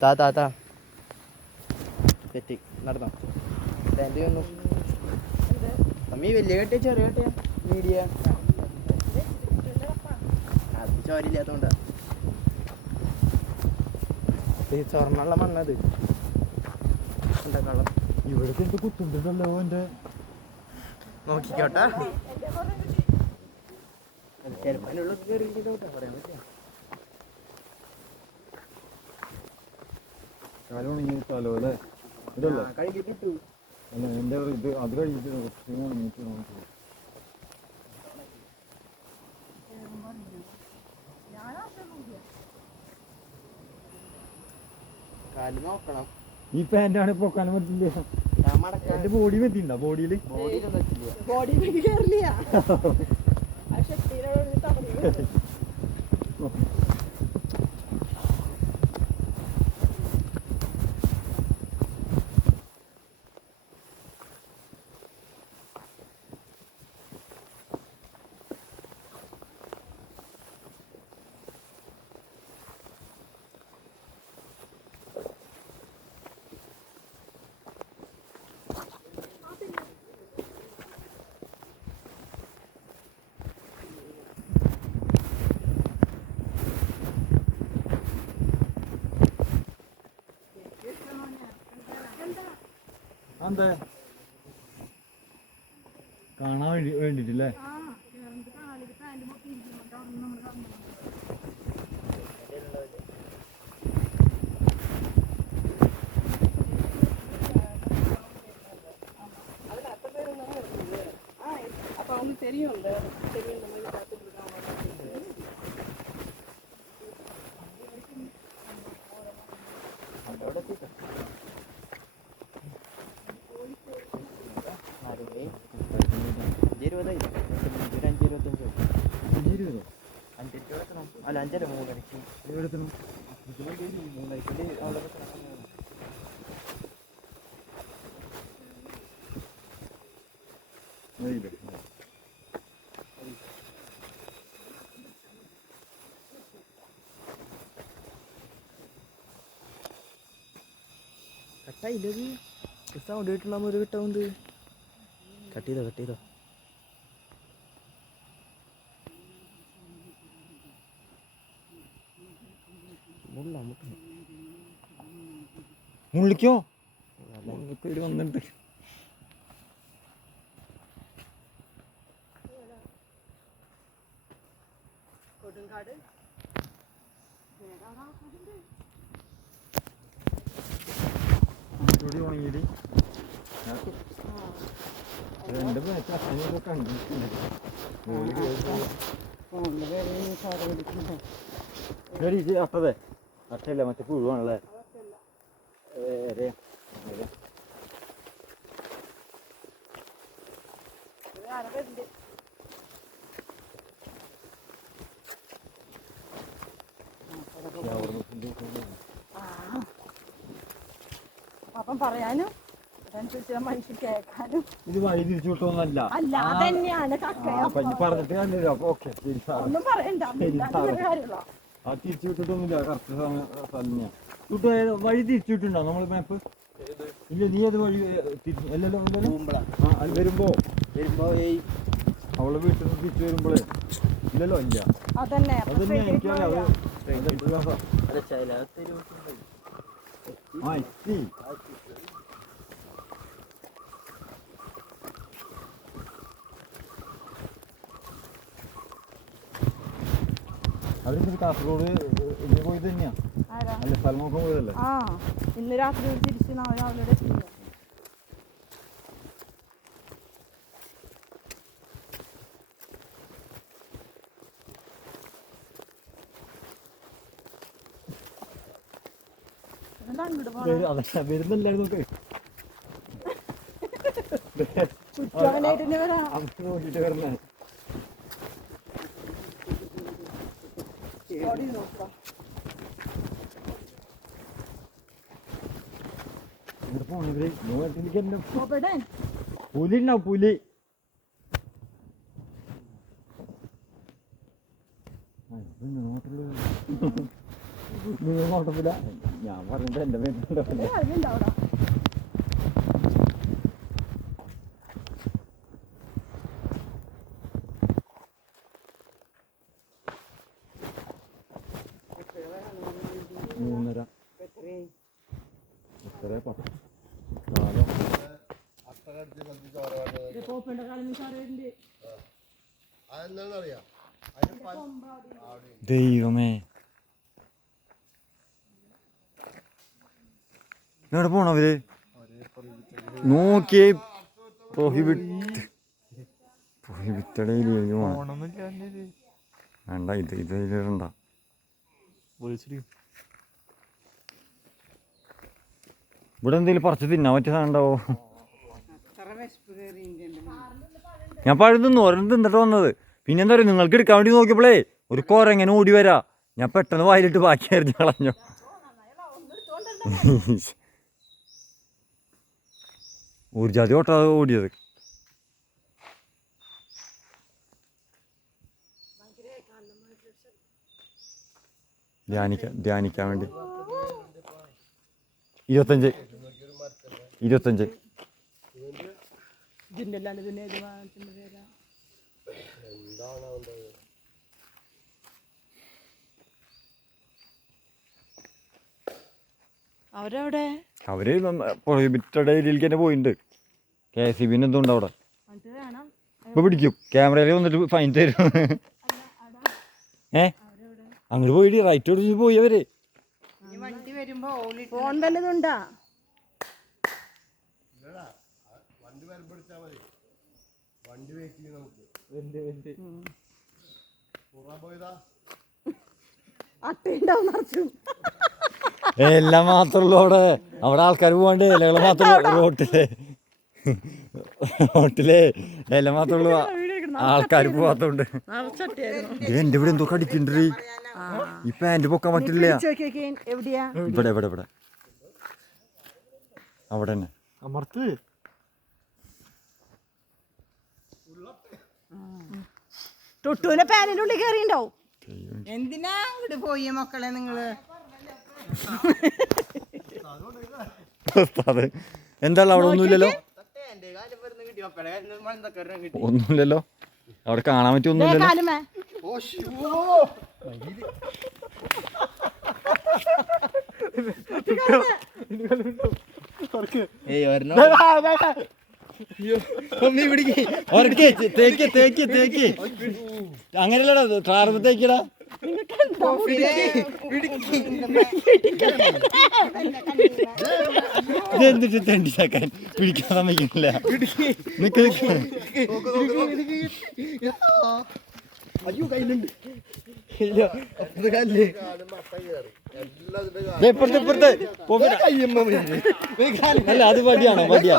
താ താ താ തെറ്റി നടന്നോ പാൻറ് വന്നു അമ്മീ വലിയ കെട്ടിയ ചെറിയ കെട്ടിയ മീഡിയ അത് ചോരില്ലാത്തോണ്ടാ സ്വർണ്ണുള്ള മണ്ണത് ഉണ്ടാക്കാനുള്ള ഇവിടുത്തെ എന്ത് കുത്തുണ്ടല്ലോ എൻ്റെ നോക്കിക്കോട്ടെ ചിലപ്പോൾ അതിനുള്ളിൽ കയറിയിട്ടോട്ടെ പറയാൻ പറ്റില്ല കാലം ഉണങ്ങി സ്ഥലം അല്ലേ ഇതല്ലേ കഴുകിട്ടിട്ടു അല്ല എൻ്റെ ഇത് അത് കഴിഞ്ഞിട്ട് കുറച്ച് ഉണങ്ങിയിട്ട് നോക്കി കാല് നോക്കണം ഈ പാൻ്റാണ് പൊക്കാൻ പറ്റില്ല എൻ്റെ ബോഡി പറ്റിണ്ടോ ബോഡിയിൽ എന്താ കാണാൻ വേണ്ടിട്ടല്ലേ தெரியும்ல അല്ല 5:30 3:00 എവിടെത്തണം 3:00 അവിടെ കട്ടായില്ലത് സൗണ്ട് കിട്ടണമെന്ന് ഒരു കിട്ടാവുന്നത് കട്ട് ചെയ്തോ മുള്ളിക്കോ പേര് വന്നിട്ട് കൊടുങ്കാട് ചൂടി ഉണങ്ങിയിട്ട് രണ്ട് അച്ഛനൊക്കെ കണ്ടിട്ടുണ്ട് അട്ടതെ അട്ടല്ല മറ്റേ പുഴുവാണല്ലേ അപ്പം പറയാനും മനുഷ്യർ കേൾക്കാനും ഇത് വഴി തിരിച്ചു വിട്ടൊന്നല്ല അല്ലാതെ തന്നെയാണ് പറഞ്ഞിട്ട് കണ്ടില്ല അപ്പൊ ഓക്കെ ശരി സാർ ഒന്നും പറയണ്ട ആ തിരിച്ചു വിട്ടിട്ടൊന്നുമില്ല കറക്റ്റ് തന്നെയാ വിട്ടു വഴി തിരിച്ചു വിട്ടുണ്ടോ നമ്മൾ മാപ്പ് ഇല്ല നീ അത് വഴി അല്ലല്ലോ അത് വരുമ്പോ അവളെ വീട്ടിൽ നിന്ന് തിരിച്ചു വരുമ്പോഴേ ഇല്ലല്ലോ ഇല്ല അതന്നെ എനിക്കറിയാം ആ എത്തി അവര് കാസർഗോഡ് ഇന്ന് പോയത് തന്നെയാ അല്ല സ്ഥലം നോക്കാൻ പോയതല്ലേ ഇന്ന് രാത്രി തിരിച്ച് നാളെ രാവിലെ ചെയ്യാം വരുന്നില്ലായിരുന്നു നോക്കിട്ട് വരണേ പുലി ഉണ്ടാവും പുലി നോട്ടത്തില്ല ഞാൻ പറഞ്ഞിട്ട് എൻ്റെ പേരുണ്ടോ കളിയുണ്ടാവടാ. മൂന്നര എത്രയായി? എത്ര 10 4 ഇത് പോപ്പുണ്ട് കളഞ്ഞ സാറേ. ദൈവമേ എവിടെ പോണവര് നോക്കിയേ പ്രൊഹിബിറ്റഡ് വേണ്ട ഇത് ഇതിടണ്ട ഇവിടെ എന്തെങ്കിലും പറിച്ച് തിന്നാൻ പറ്റിയ സാധനം ഉണ്ടാവോ ഞാൻ പഴം തിന്നു ഒരെണ്ണം തിന്നിട്ട് വന്നത് പിന്നെന്താ പറയുക നിങ്ങൾക്ക് എടുക്കാൻ വേണ്ടി നോക്കിയപ്പോഴേ ഒരു കോരങ്ങനെ ഓടി വരാ ഞാൻ പെട്ടെന്ന് വായിലിട്ട് ബാക്കി എറിഞ്ഞ് കളഞ്ഞു ഒരു ജാതി ഓട്ടാ ഓടിയത് ധ്യാനിക്കാൻ വേണ്ടി 25 ഇതിന്റെ അല്ലാണ്ട് പിന്നെ ഇത് വാങ്ങിച്ചിട്ട് വരാം. അവരവിടെ അവര് പ്രൊഹിബിറ്റഡ് ഏരിയയിലേക്ക് തന്നെ പോയിട്ടുണ്ട്. KCB എന്തോ ഉണ്ട് അവിടെ. എന്നിട്ട് വേണം ഇപ്പൊ പിടിക്കും ക്യാമറയിൽ വന്നിട്ട് ഫൈൻ തരും. അങ്ങോട്ട് പോയിട്ട് റൈറ്റ് ഓടിച്ച് പോയി അവര്. ഫോൺ വല്ലതുണ്ടാ? അട്ടയുണ്ടാവും നിറച്ചും. എല്ലാം മാത്രമല്ലോ അവിടെ അവിടെ ആൾക്കാർ പോകാണ്ട് ഇലകളെ മാത്രമല്ല റോട്ടിലെ ഇല മാത്രമുള്ളൂ ആൾക്കാർ പോവാത്തോണ്ട്. എന്റെ ഇവിടെ എന്തോ കടിക്കണ്ടേ ഈ പാന്റ് പൊക്കാൻ പറ്റില്ല. എവിടെയാ? ഇവിടെ ഇവിടെ ഇവിടെ അവിടെ തന്നെ അമർത്ത്. തൊട്ടുവിന്റെ പാനിന്റെ ഉള്ളിൽ കയറിണ്ടാവും. എന്തിനാ അങ്ങോട്ട് പോയി മക്കളെ നിങ്ങള്? എന്താ അവിടെ ഒന്നുമില്ലല്ലോ ഒന്നുമില്ലല്ലോ അവിടെ കാണാൻ പറ്റിയ ഒന്നുമില്ലല്ലോ. അങ്ങനെയല്ലടാ ട്രാർപ്പ് തേക്കടാ. ഇതെന്തിട്ട് തെണ്ടിച്ചാക്കാൻ പിടിക്കാൻ സമ്മതിക്കുന്നില്ല. അയ്യോ കയ്യിലുണ്ട്. അല്ല അത് വടിയാണോ? വടിയാ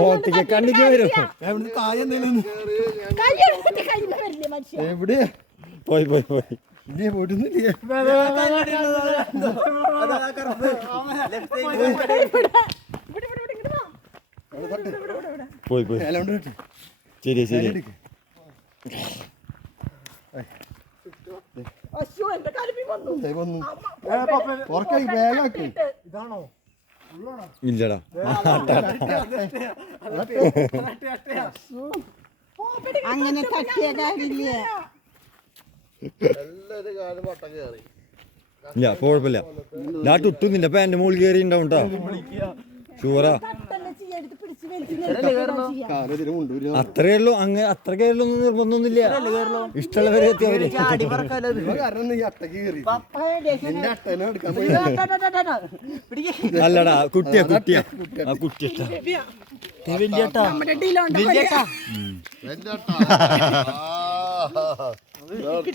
നോട്ടിക്ക് കണ്ണിക്ക് വരും. എവിടെ പോയി പോയി പോയി പോയി പോയി ശരി ശരി. ഇല്ലടാ അങ്ങനെ തട്ടിയ കാര്യമില്ല. ഇല്ല കുഴപ്പമില്ല. ഞാൻ ടുട്ടു നിന്റെ പാന്റെ മുകളിൽ കയറി ഉണ്ടാവും കേട്ടോ. ഷുവറാ അത്രേ ഉള്ളൂ. അങ്ങ് അത്ര കയറലൊന്നും നിർബന്ധമൊന്നുമില്ല. ഇഷ്ടമുള്ളവരെ എത്തി അവര്. അല്ലടാ കുട്ടിയാ കുട്ടിയാ ആ കുട്ടിയാ വലിയ